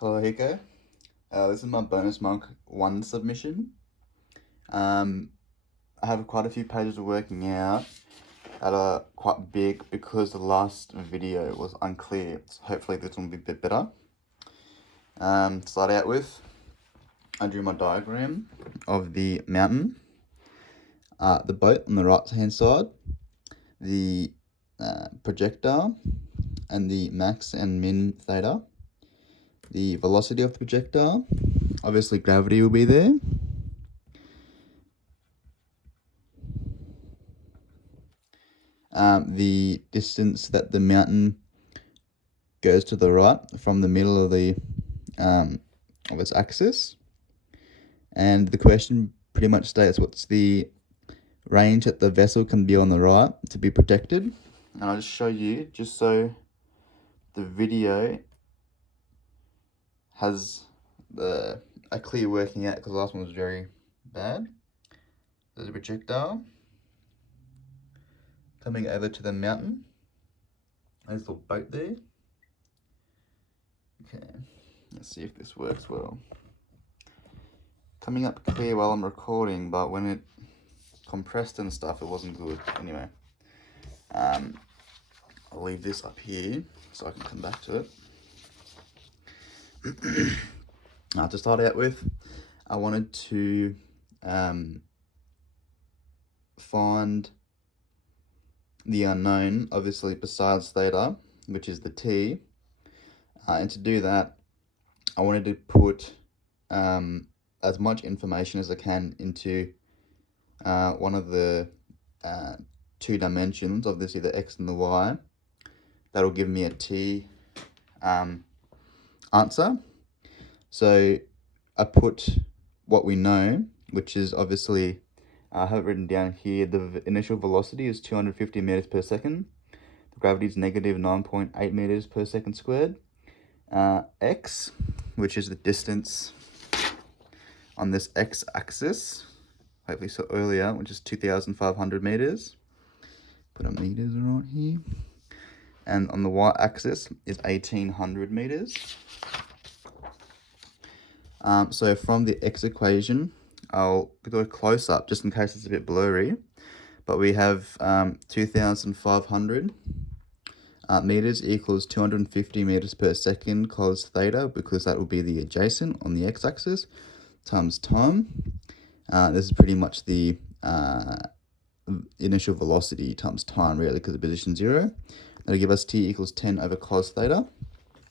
Hello, Hiko. This is my bonus monk 1 submission. I have quite a few pages of working out that are quite big because the last video was unclear. So hopefully this one will be a bit better. To start out with, I drew my diagram of the mountain, the boat on the right hand side, the projectile, and the max and min theta. The velocity of the projectile, obviously gravity will be there. The distance that the mountain goes to the right from the middle of the of its axis, and the question pretty much states what's the range that the vessel can be on the right to be protected. And I'll just show you, just so the video has a clear working out, because the last one was very bad. There's a projectile coming over to the mountain. There's a little boat there. Okay, let's see if this works well. Coming up clear while I'm recording, but when it compressed and stuff, it wasn't good. Anyway, I'll leave this up here so I can come back to it. To start out with, I wanted to find the unknown, obviously besides theta, which is the t, and to do that I wanted to put as much information as I can into one of the 2 dimensions, obviously the x and the y. That'll give me a t answer. So I put what we know, which is obviously, I have it written down here, the initial velocity is 250 meters per second. The gravity is negative 9.8 meters per second squared. X, which is the distance on this x-axis, hopefully so earlier, which is 2,500 meters. Put a meters right here. And on the y-axis is 1,800 meters. So from the x equation, I'll do a close-up just in case it's a bit blurry, but we have 2,500 meters equals 250 meters per second cos theta, because that will be the adjacent on the x-axis, times time. This is pretty much the initial velocity times time, really, because of position 0. That'll give us t equals 10 over cos theta.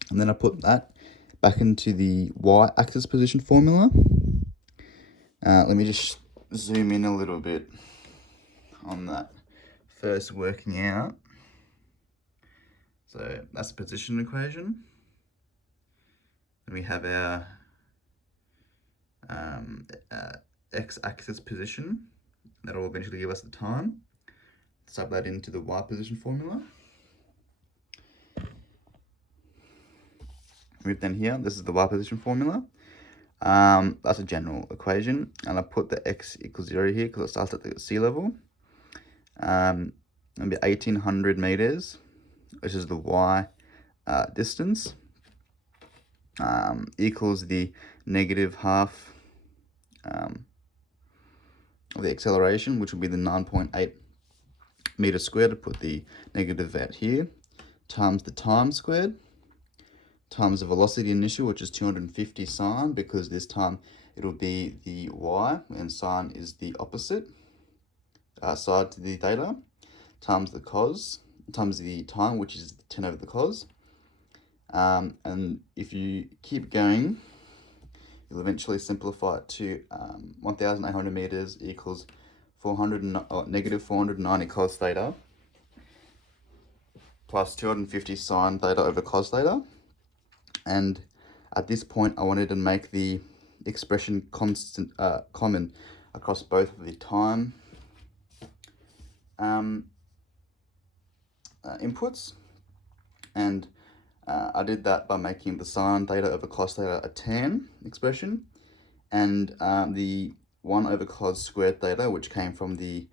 And then I put that back into the y-axis position formula. Let me just zoom in a little bit on that first working out. So that's the position equation. Then we have our x-axis position. That'll eventually give us the time. Sub that into the y position formula. Move then here, this is the y position formula. That's a general equation, and I put the x equals 0 here because it starts at the sea level. It'll be 1,800 meters, which is the y distance, equals the negative half of the acceleration, which will be the 9.8 meters squared. To put the negative out here, times the time squared, times the velocity initial, which is 250 sine, because this time it'll be the y, and sine is the opposite side to the theta, times the cos, times the time, which is 10 over the cos. And if you keep going, you'll eventually simplify it to 1,800 meters equals negative 490 cos theta plus 250 sine theta over cos theta. And at this point, I wanted to make the expression constant, common across both of the time inputs. And I did that by making the sine theta over cos theta a tan expression, and the 1 over cos squared theta, which came from the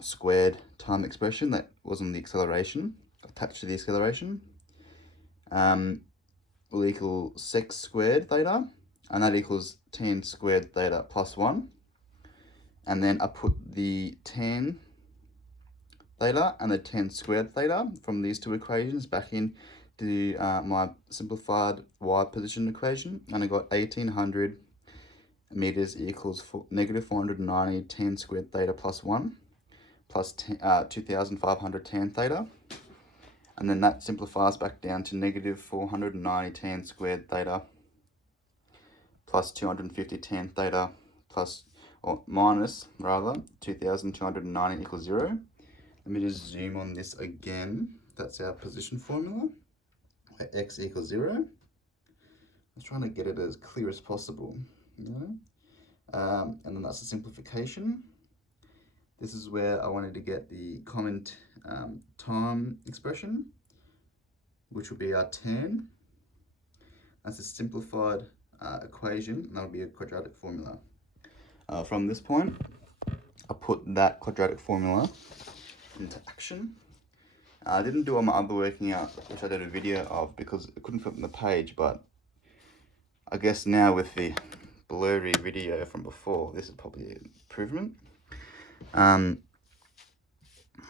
squared time expression that was on the acceleration, attached to the acceleration. will equal sec squared theta, and that equals tan squared theta plus 1. And then I put the tan theta and the tan squared theta from these two equations back in to my simplified y position equation, and I got 1800 meters equals negative 490 tan squared theta plus 1 plus 2500 tan theta, and then that simplifies back down to negative 490 tan squared theta plus 250 tan theta plus, or minus rather, 2290 equals 0. Let me just zoom on this again. That's our position formula, where x equals 0. I was trying to get it as clear as possible, you know? And then that's the simplification. This is where I wanted to get the common time expression, which will be our tan. That's a simplified equation, and that'll be a quadratic formula. From this point, I put that quadratic formula into action. I didn't do all my other working out, which I did a video of because I couldn't fit on the page, but I guess now with the blurry video from before, this is probably an improvement.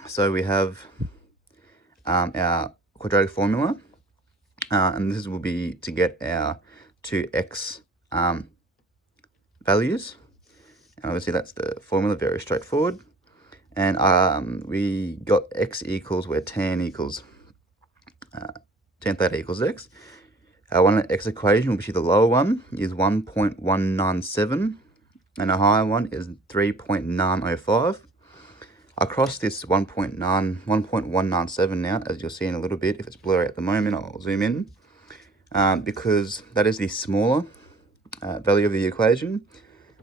So we have our quadratic formula, and this will be to get our two x values. And obviously that's the formula, very straightforward. And we got x equals where tan equals tan theta equals x. Our one x equation, which is the lower one, is 1.197, and a higher one is 3.905. Across this 1.197 now, as you'll see in a little bit, if it's blurry at the moment, I'll zoom in, because that is the smaller value of the equation.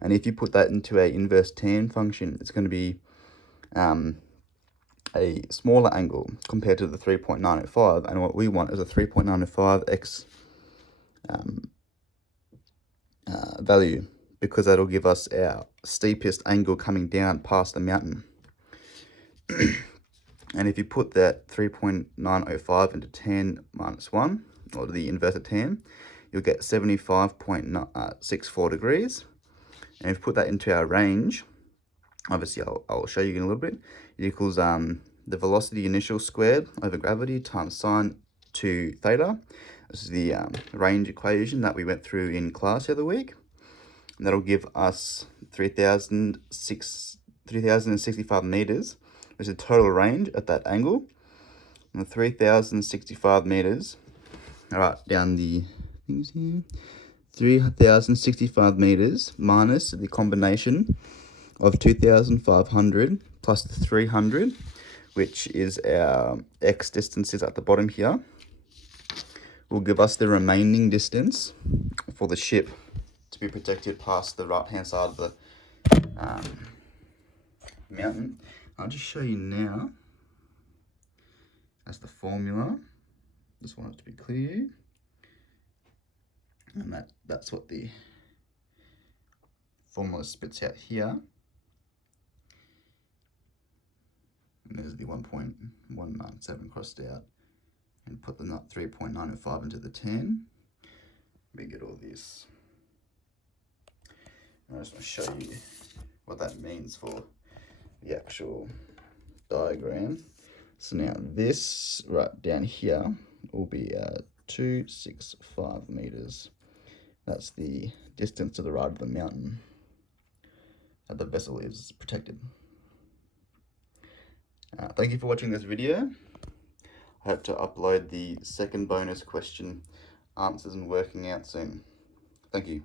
And if you put that into a inverse tan function, it's going to be a smaller angle compared to the 3.905, and what we want is a 3.905x value, because that'll give us our steepest angle coming down past the mountain. And if you put that 3.905 into tan minus 1, or the inverse of tan, you'll get 75.64 degrees. And if you put that into our range, obviously I'll show you in a little bit, it equals the velocity initial squared over gravity times sine 2 theta. This is the range equation that we went through in class the other week. And that'll give us 3,065 meters, which is the total range at that angle. And the 3,065 meters, all right, down the things here, 3,065 meters minus the combination of 2,500 plus the 300, which is our x distances at the bottom here, will give us the remaining distance for the ship to be protected past the right hand side of the mountain. I'll just show you now. That's the formula. Just want it to be clear. And that's what the formula spits out here. And there's the 1.197 crossed out. And put the 3.905 into the tan. Let me get all this. I just want to show you what that means for the actual diagram. So now this right down here will be 265 meters. That's the distance to the right of the mountain that the vessel is protected. Thank you for watching this video. I hope to upload the second bonus question answers and working out soon. Thank you.